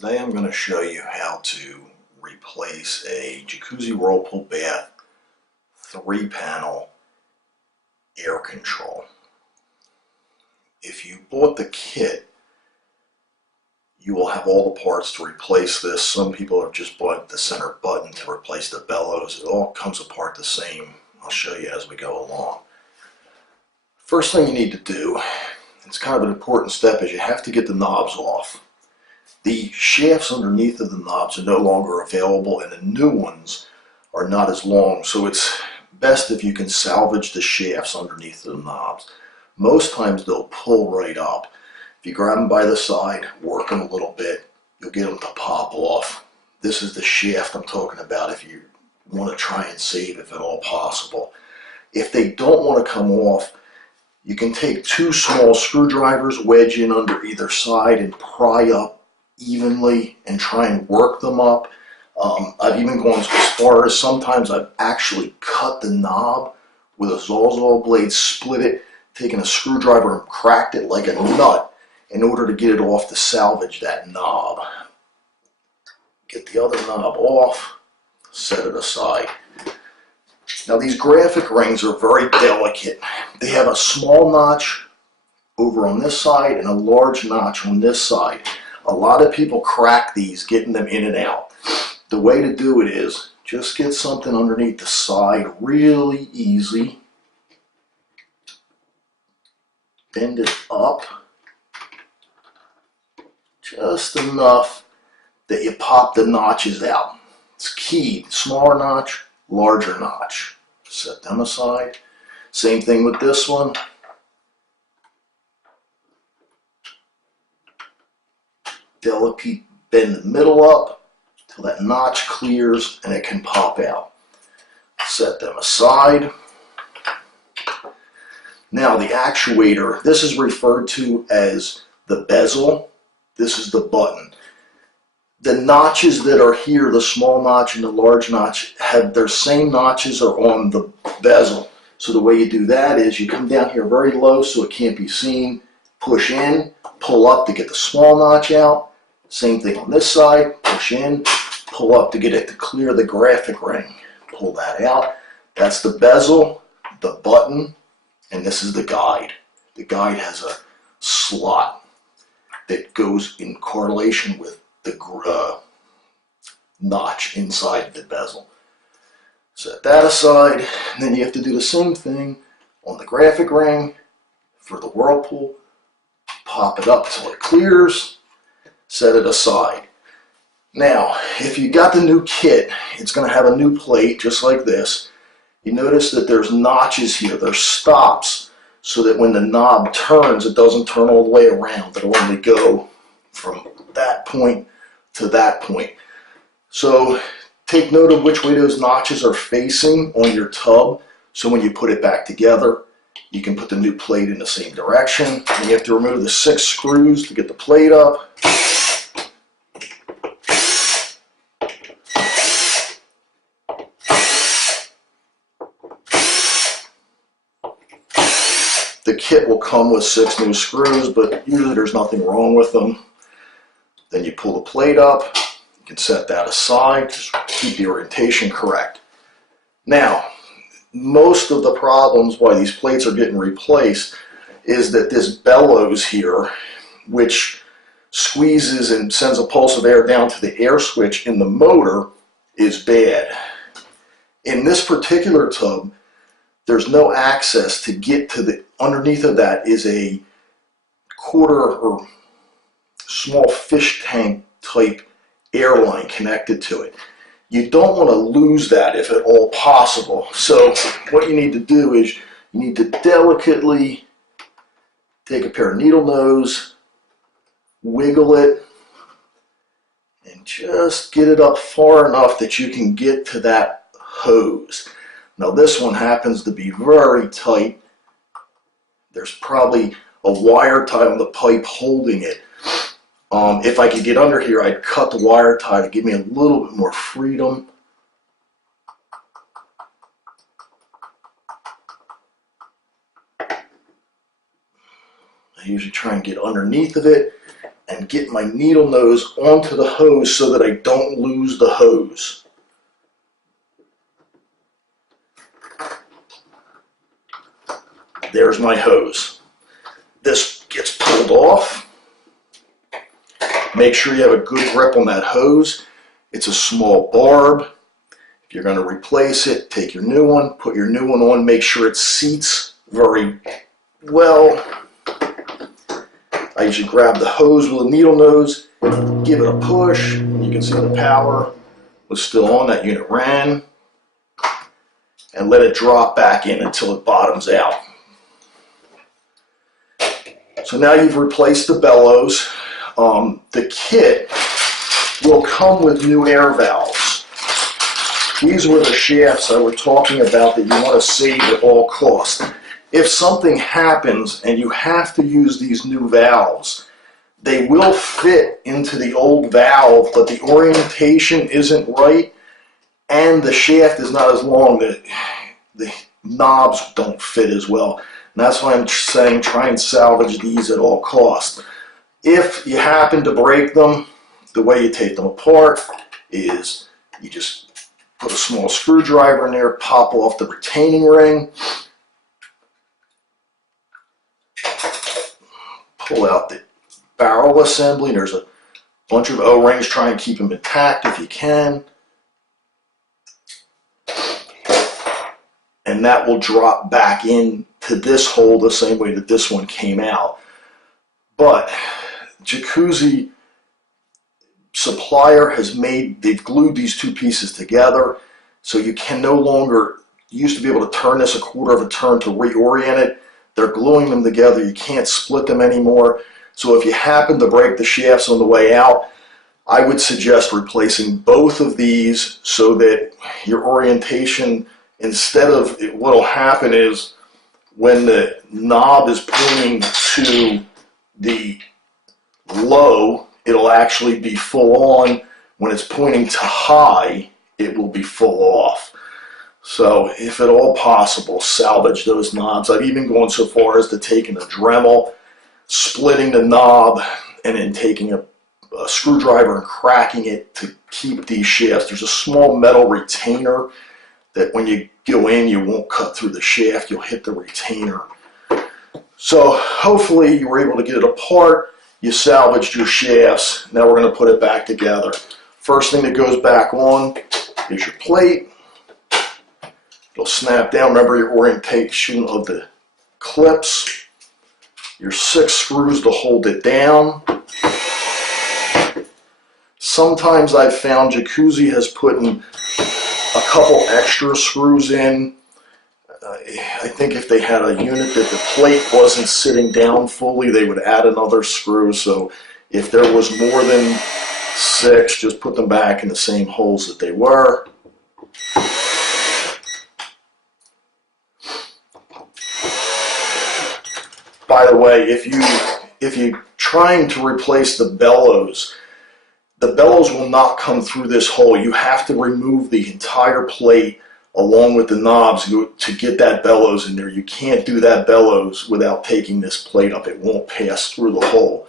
Today I'm going to show you how to replace a jacuzzi whirlpool bath 3-panel air control. If you bought the kit, you will have all the parts to replace this. Some people have just bought the center button to replace the bellows. It all comes apart the same. I'll show you as we go along. First thing you need to do, it's kind of an important step, is you have to get the knobs off. The shafts underneath of the knobs are no longer available, and the new ones are not as long, so it's best if you can salvage the shafts underneath the knobs. Most times they'll pull right up. If you grab them by the side, work them a little bit, you'll get them to pop off. This is the shaft I'm talking about if you want to try and save, if at all possible. If they don't want to come off, you can take two small screwdrivers, wedge in under either side, and pry up evenly and try and work them up. I've even gone as far as sometimes I've actually cut the knob with a Sawzall blade, split it, taken a screwdriver and cracked it like a nut in order to get it off to salvage that knob. Get the other knob off, set it aside. Now these graphic rings are very delicate. They have a small notch over on this side and a large notch on this side. A lot of people crack these getting them in and out. The way to do it is just get something underneath the side really easy. Bend it up just enough that you pop the notches out. It's key. Smaller notch, larger notch. Set them aside. Same thing with this one. Delicate, bend the middle up till that notch clears and it can pop out. Set them aside. Now the actuator, this is referred to as the bezel. This is the button. The notches that are here, the small notch and the large notch, have their same notches are on the bezel. So the way you do that is you come down here very low so it can't be seen, push in, pull up to get the small notch out. Same thing on this side, push in, pull up to get it to clear the graphic ring. Pull that out. That's the bezel, the button, and this is the guide. The guide has a slot that goes in correlation with the notch inside the bezel. Set that aside, and then you have to do the same thing on the graphic ring for the whirlpool. Pop it up till it clears. Set it aside. Now, if you got the new kit, it's going to have a new plate just like this. You notice that there's notches here, there's stops, so that when the knob turns, it doesn't turn all the way around. It'll only go from that point to that point. So take note of which way those notches are facing on your tub, so when you put it back together, you can put the new plate in the same direction. And you have to remove the 6 screws to get the plate up. The kit will come with 6 new screws, but usually there's nothing wrong with them. Then you pull the plate up. You can set that aside. Just keep the orientation correct. Now, most of the problems why these plates are getting replaced is that this bellows here, which squeezes and sends a pulse of air down to the air switch in the motor, is bad. In this particular tub, there's no access to get to the underneath of that is a quarter or small fish tank type airline connected to it. You don't want to lose that if at all possible. So what you need to do is you need to delicately take a pair of needle nose, wiggle it, and just get it up far enough that you can get to that hose. Now this one happens to be very tight. There's probably a wire tie on the pipe holding it. If I could get under here, I'd cut the wire tie to give me a little bit more freedom. I usually try and get underneath of it and get my needle nose onto the hose so that I don't lose the hose. There's my hose. This gets pulled off. Make sure you have a good grip on that hose. It's a small barb. If you're going to replace it, take your new one, put your new one on, make sure it seats very well. I usually grab the hose with a needle nose, give it a push. You can see the power was still on, that unit ran, and let it drop back in until it bottoms out. So now you've replaced the bellows. The kit will come with new air valves. These were the shafts I was talking about that you want to save at all costs. If something happens and you have to use these new valves, they will fit into the old valve, but the orientation isn't right and the shaft is not as long. The knobs don't fit as well. And that's why I'm saying try and salvage these at all costs. If you happen to break them, the way you take them apart is you just put a small screwdriver in there, pop off the retaining ring, pull out the barrel assembly. There's a bunch of O-rings. Try and keep them intact if you can. And that will drop back into this hole the same way that this one came out. But Jacuzzi supplier has they've glued these two pieces together, so you can no longer, you used to be able to turn this a quarter of a turn to reorient it. They're gluing them together. You can't split them anymore. So if you happen to break the shafts on the way out, I would suggest replacing both of these so that your orientation, instead of, what will happen is when the knob is pointing to the low, it'll actually be full on. When it's pointing to high, it will be full off. So if at all possible, salvage those knobs. I've even gone so far as to taking a Dremel, splitting the knob, and then taking a screwdriver and cracking it to keep these shafts. There's a small metal retainer that when you go in, you won't cut through the shaft, you'll hit the retainer. So hopefully you were able to get it apart. You salvaged your shafts. Now we're going to put it back together. First thing that goes back on is your plate. It'll snap down. Remember your orientation of the clips. Your 6 screws to hold it down. Sometimes I've found Jacuzzi has put in a couple extra screws in. I think if they had a unit that the plate wasn't sitting down fully, they would add another screw. So if there was more than 6, just put them back in the same holes that they were. By the way, if you're trying to replace the bellows will not come through this hole. You have to remove the entire plate along with the knobs to get that bellows in there. You can't do that bellows without taking this plate up. It won't pass through the hole.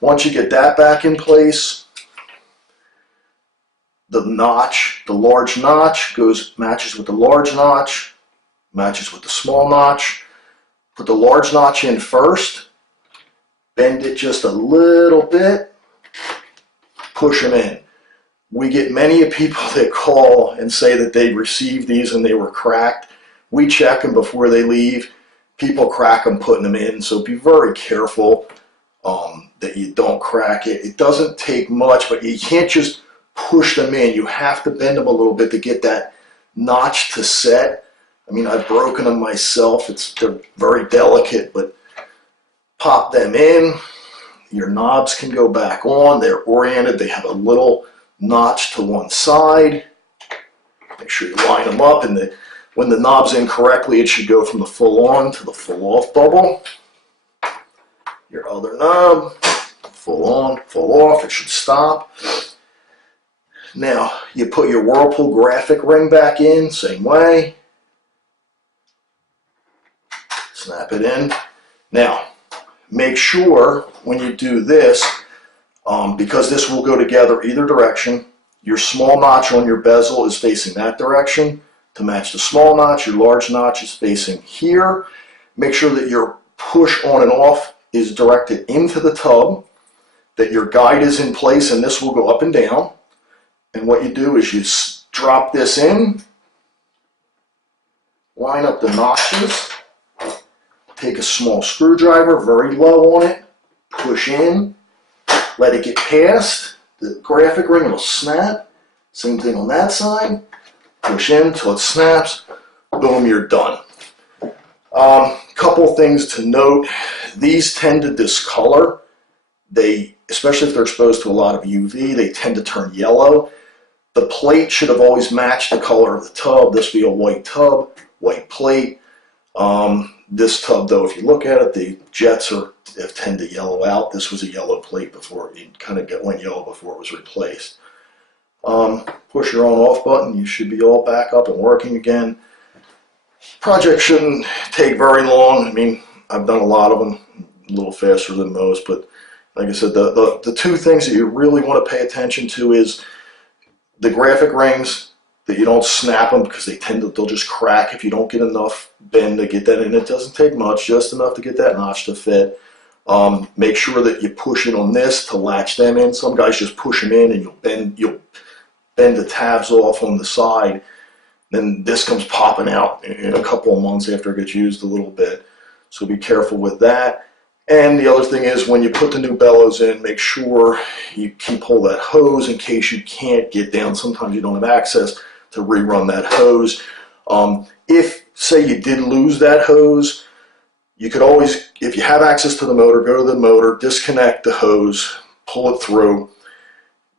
Once you get that back in place, the notch, the large notch matches with the large notch, matches with the small notch. Put the large notch in first, bend it just a little bit, push them in. We get many people that call and say that they received these and they were cracked. We check them before they leave. People crack them putting them in, so be very careful that you don't crack it. It doesn't take much, but you can't just push them in. You have to bend them a little bit to get that notch to set. I mean, I've broken them myself. They're very delicate, but pop them in. Your knobs can go back on. They're oriented. They have a little notch to one side. Make sure you line them up, and when the knob's in correctly, it should go from the full on to the full off bubble. Your other knob, full on, full off, it should stop. Now, you put your Whirlpool graphic ring back in, same way. Snap it in. Now, make sure when you do this Because this will go together either direction. Your small notch on your bezel is facing that direction to match the small notch. Your large notch is facing here. Make sure that your push on and off is directed into the tub, that your guide is in place, and this will go up and down. And what you do is you drop this in, line up the notches, take a small screwdriver, very low on it, push in, let it get past the graphic ring, it'll snap. Same thing on that side, push in until it snaps, boom, you're done. Couple things to note, these tend to discolor. They, especially if they're exposed to a lot of UV, they tend to turn yellow. The plate should have always matched the color of the tub. This would be a white tub, white plate. This tub, though, if you look at it, the jets tend to yellow out. This was a yellow plate before it kind of went yellow before it was replaced. Push your on-off button. You should be all back up and working again. Project shouldn't take very long. I mean, I've done a lot of them, a little faster than most, but like I said, the two things that you really want to pay attention to is the graphic rings, that you don't snap them because they'll just crack if you don't get enough bend to get that in. It doesn't take much, just enough to get that notch to fit. Make sure that you push it on this to latch them in. Some guys just push them in and you'll bend the tabs off on the side. Then this comes popping out in a couple of months after it gets used a little bit. So be careful with that. And the other thing is, when you put the new bellows in, make sure you keep hold of that hose in case you can't get down. Sometimes you don't have access to rerun that hose. If, say, you did lose that hose, you could always, if you have access to the motor, go to the motor, disconnect the hose, pull it through,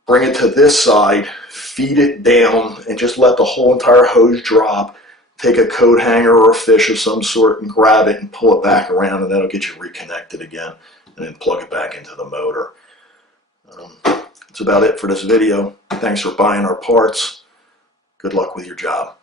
bring it to this side, feed it down, and just let the whole entire hose drop. Take a coat hanger or a fish of some sort and grab it and pull it back around, and that'll get you reconnected again, and then plug it back into the motor. That's about it for this video. Thanks for buying our parts. Good luck with your job.